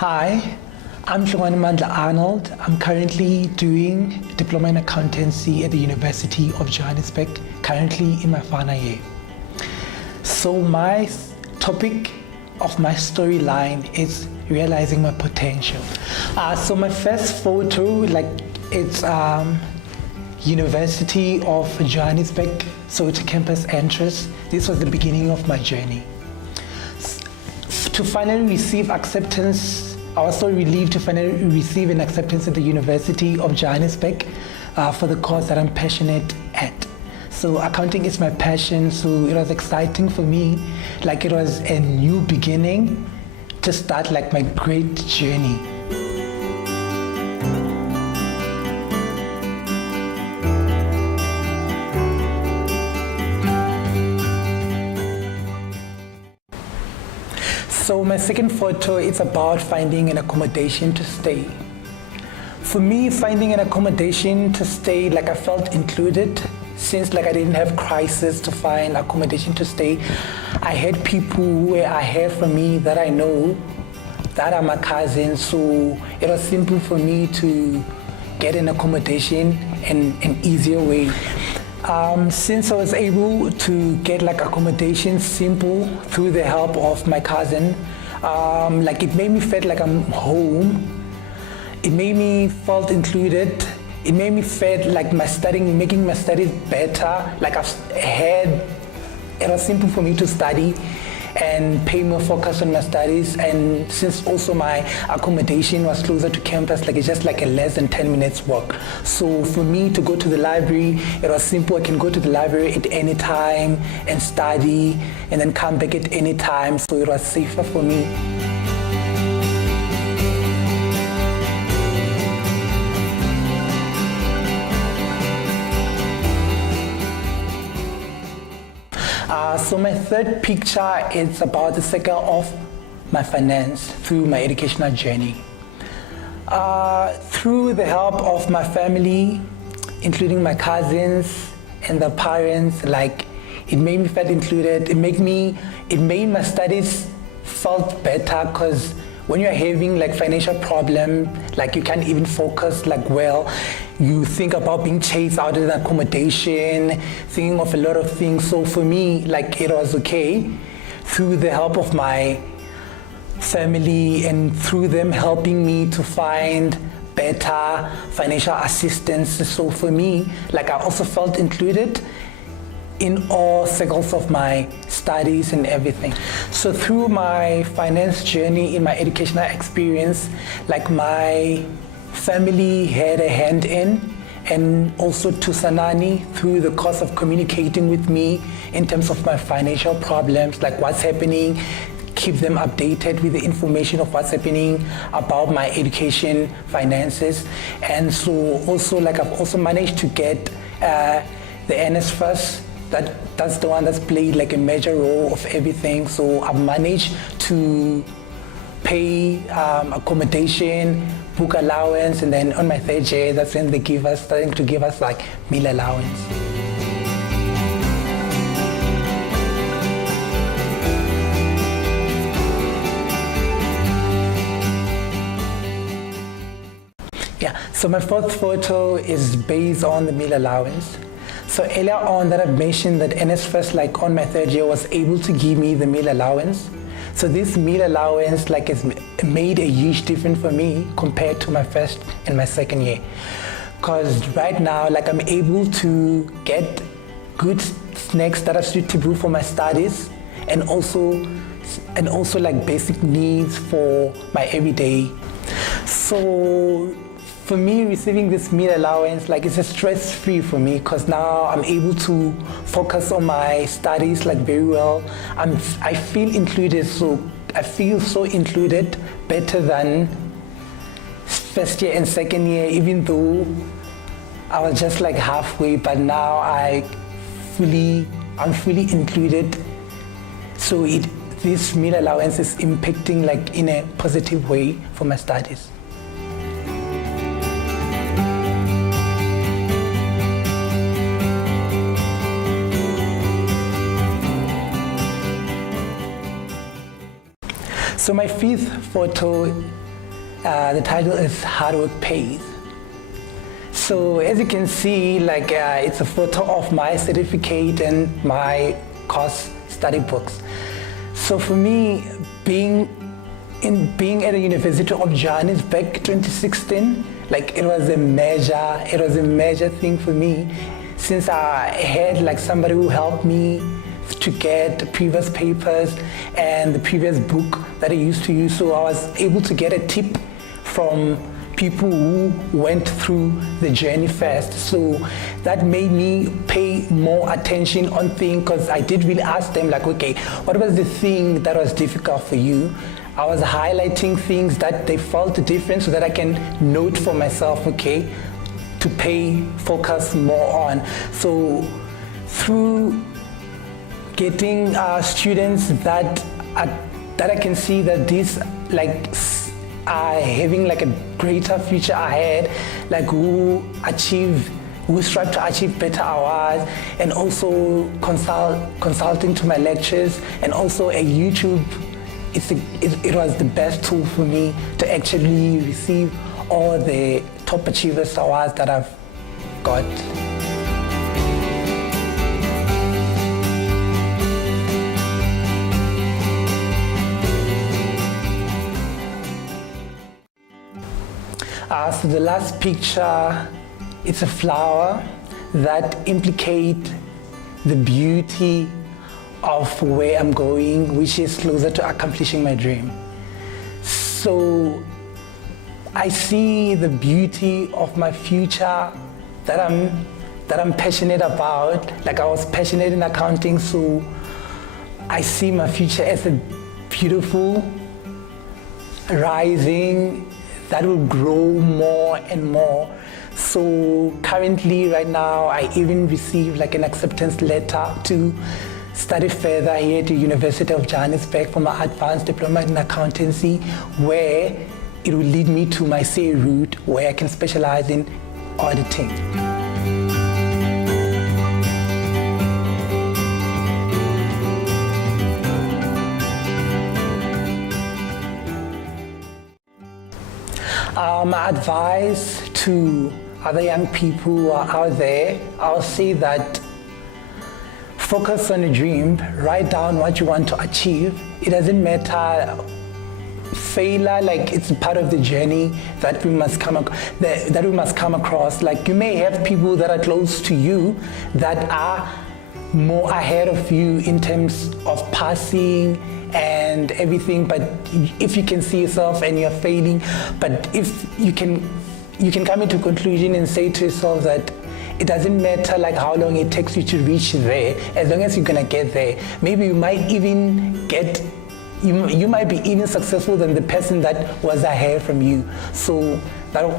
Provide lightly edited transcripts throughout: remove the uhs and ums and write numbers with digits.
Hi, I'm Hlungwani Mandla Arnold. I'm currently doing diploma in accountancy at the University of Johannesburg, currently in my final year. So my topic of my storyline is realizing my potential. So my first photo, it's University of Johannesburg, so it's a campus entrance. This was the beginning of my journey. To finally receive acceptance, I was so relieved to finally receive an acceptance at the University of Johannesburg for the course that I'm passionate at. So accounting is my passion, so it was exciting for me, like it was a new beginning to start like my great journey. So my second photo is about finding an accommodation to stay. For me, finding an accommodation to stay, I felt included, since I didn't have crisis to find accommodation to stay. I had people who were ahead from me that I know, that are my cousins, so it was simple for me to get an accommodation in an easier way. Since I was able to get accommodation simple through the help of my cousin, it made me feel like I'm home. It made me felt included. It made me feel like making my studies better. It was simple for me to study and pay more focus on my studies. And since also my accommodation was closer to campus, it's just a less than 10 minutes walk. So for me to go to the library, it was simple. I can go to the library at any time and study and then come back at any time. So it was safer for me. So my third picture is about the circle of my finance through my educational journey. Through the help of my family, including my cousins and the parents, it made me feel included. It made my studies felt better, because when you're having financial problem, you can't even focus well. You think about being chased out of the accommodation, thinking of a lot of things. So for me, it was okay through the help of my family and through them helping me to find better financial assistance. So for me, I also felt included in all circles of my studies and everything. So through my finance journey in my educational experience, my family had a hand in, and also Tusanani through the course of communicating with me in terms of my financial problems, what's happening, keep them updated with the information of what's happening about my education finances. And so also I've also managed to get the NSFAS. That's the one that's played a major role of everything. So I've managed to pay accommodation, book allowance, and then on my third year, that's when they starting to give us meal allowance. Yeah, so my fourth photo is based on the meal allowance. So earlier on that I've mentioned that NSFAS, on my third year, was able to give me the meal allowance. So this meal allowance has made a huge difference for me compared to my first and my second year. Because right now, I'm able to get good snacks that are suitable for my studies, and also basic needs for my everyday. So for me, receiving this meal allowance, it's a stress-free for me, because now I'm able to focus on my studies very well. I feel included, so I feel so included, better than first year and second year, even though I was just halfway, but now I'm fully included. So this meal allowance is impacting in a positive way for my studies. So my fifth photo The title is Hard Work Pays. So as you can see, it's a photo of my certificate and my course study books. So for me, being at the University of Johannesburg 2016, it was a major thing for me, since I had somebody who helped me to get the previous papers and the previous book that I used to use. So I was able to get a tip from people who went through the journey first. So that made me pay more attention on things, because I did really ask them okay, what was the thing that was difficult for you? I was highlighting things that they felt different so that I can note for myself, okay, to focus more on. So through getting students that I can see that these are having a greater future ahead, who strive to achieve better hours, and also consulting to my lectures, and also a YouTube. It was the best tool for me to actually receive all the top achievers awards that I've got. So the last picture, it's a flower that implicates the beauty of where I'm going, which is closer to accomplishing my dream. So I see the beauty of my future that I'm passionate about. I was passionate in accounting, so I see my future as a beautiful, rising, that will grow more and more. So currently, right now, I even received an acceptance letter to study further here at the University of Johannesburg for my advanced diploma in accountancy, where it will lead me to my CA route, where I can specialize in auditing. My advice to other young people who are out there, I'll say that focus on a dream, write down what you want to achieve. It doesn't matter, failure, it's part of the journey that we must come across. You may have people that are close to you that are more ahead of you in terms of passing and everything, but if you can see yourself and you're failing, but if you can come into a conclusion and say to yourself that it doesn't matter how long it takes you to reach there, as long as you're gonna get there. Maybe you might even you might be even successful than the person that was ahead from you. So that'll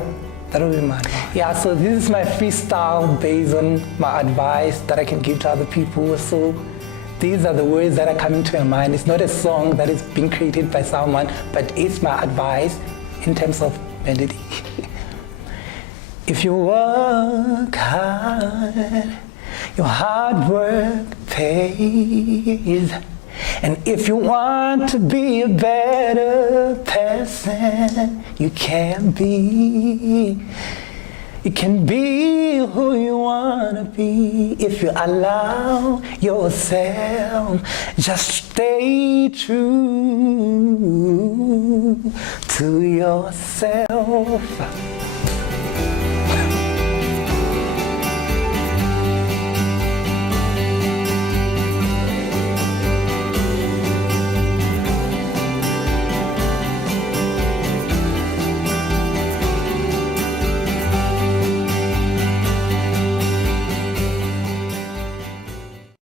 be my advice. Yeah, so this is my freestyle based on my advice that I can give to other people. So these are the words that are coming to my mind. It's not a song that is being created by someone, but it's my advice in terms of melody. If you work hard, your hard work pays. And if you want to be a better person, you can be. You can be who you want to be if you allow yourself. Just stay true to yourself.